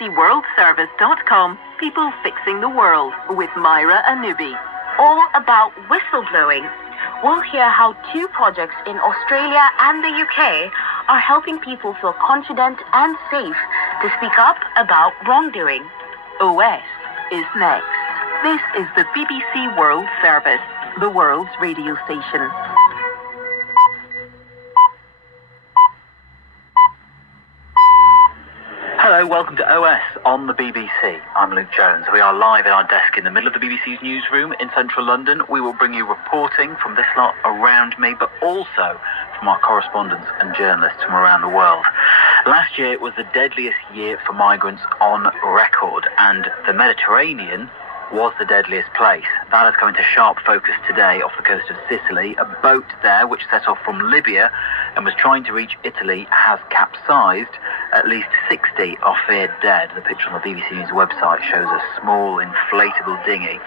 bbcworldservice.com, People Fixing the World with Myra Anubi. All about whistleblowing. We'll hear how 2 projects in Australia and the UK are helping people feel confident and safe to speak up about wrongdoing. OS is next. This is the BBC World Service, the world's radio station. Hello, welcome to OS on the BBC. I'm Luke Jones. We are live in our desk in the middle of the BBC's newsroom in central London. We will bring you reporting from this lot around me, but also from our correspondents and journalists from around the world. Last year was the deadliest year for migrants on record, and the Mediterranean was the deadliest place. That has come into sharp focus today off the coast of Sicily. A boat there, which set off from Libya and was trying to reach Italy, has capsized. At least 60 are feared dead. The picture on the BBC News website shows a small inflatable dinghy.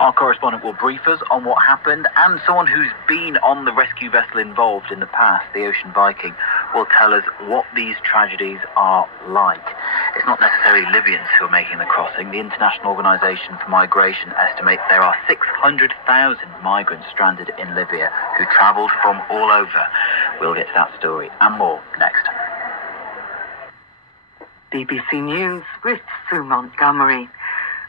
Our correspondent will brief us on what happened, and someone who's been on the rescue vessel involved in the past, the Ocean Viking, will tell us what these tragedies are like. It's not necessarily Libyans who are making the crossing. The International Organization for Migration estimates there are 600,000 migrants stranded in Libya who travelled from all over. We'll get to that story and more next. BBC News with Sue Montgomery.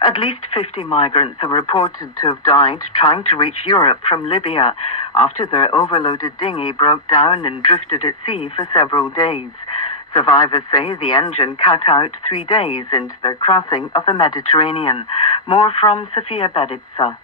At least 50 migrants are reported to have died trying to reach Europe from Libya after their overloaded dinghy broke down and drifted at sea for several days. Survivors say the engine cut out 3 days into their crossing of the Mediterranean. More from Sofia Beditsa.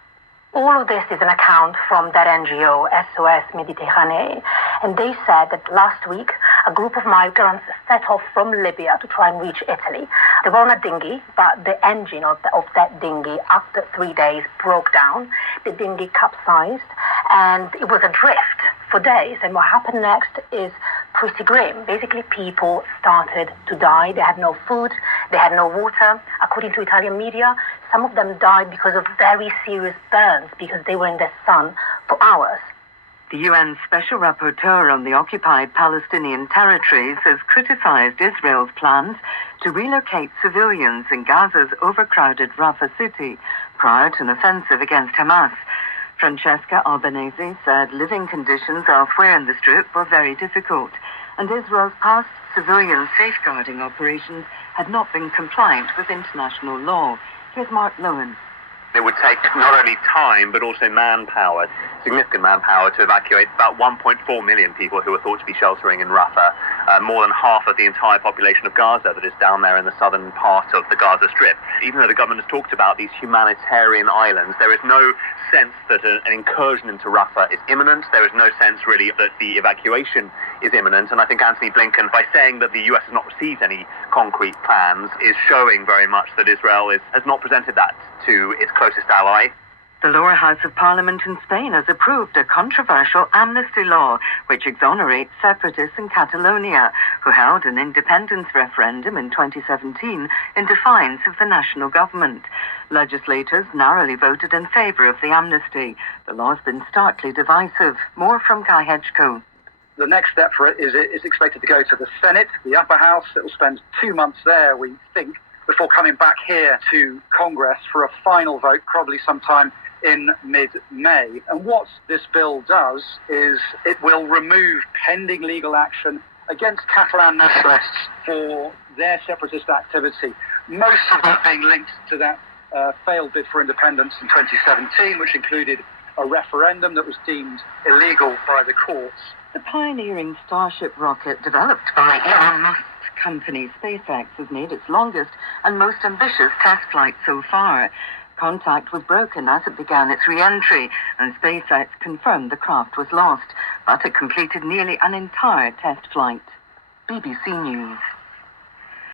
All of this is an account from that NGO, SOS Méditerranée, and they said that last week a group of migrants set off from Libya to try and reach Italy. They were on a dinghy, but the engine of that dinghy, after 3 days, broke down. The dinghy capsized, and it was adrift for days. And what happened next is pretty grim. Basically, people started to die. They had no food, they had no water. According to Italian media, some of them died because of very serious burns because they were in the sun for hours. The UN Special Rapporteur on the occupied Palestinian territories has criticized Israel's plans to relocate civilians in Gaza's overcrowded Rafah city prior to an offensive against Hamas. Francesca Albanese said living conditions elsewhere in the Strip were very difficult, and Israel's past civilian safeguarding operations had not been compliant with international law. Here's Mark Lowen. It would take not only time, but also manpower, significant manpower, to evacuate about 1.4 million people who are thought to be sheltering in Rafah, more than half of the entire population of Gaza that is down there in the southern part of the Gaza Strip. Even though the government has talked about these humanitarian islands, there is no sense that an incursion into Rafah is imminent. There is no sense, really, that the evacuation is imminent. And I think Anthony Blinken, by saying that the US has not received any concrete plans, is showing very much that Israel has not presented that to its closest ally. The lower house of Parliament in Spain has approved a controversial amnesty law which exonerates separatists in Catalonia who held an independence referendum in 2017 in defiance of the national government. Legislators narrowly voted in favour of the amnesty. The law has been starkly divisive. More from kHz. The next step for it is expected to go to the Senate, the upper house. It will spend 2 months there, we think, before coming back here to Congress for a final vote, probably sometime in mid-May. And what this bill does is it will remove pending legal action against Catalan nationalists for their separatist activity, most of that being linked to that failed bid for independence in 2017, which included a referendum that was deemed illegal by the courts. The pioneering Starship rocket developed by Elon Musk's company SpaceX has made its longest and most ambitious test flight so far. Contact was broken as it began its re-entry, and SpaceX confirmed the craft was lost, but it completed nearly an entire test flight. BBC News.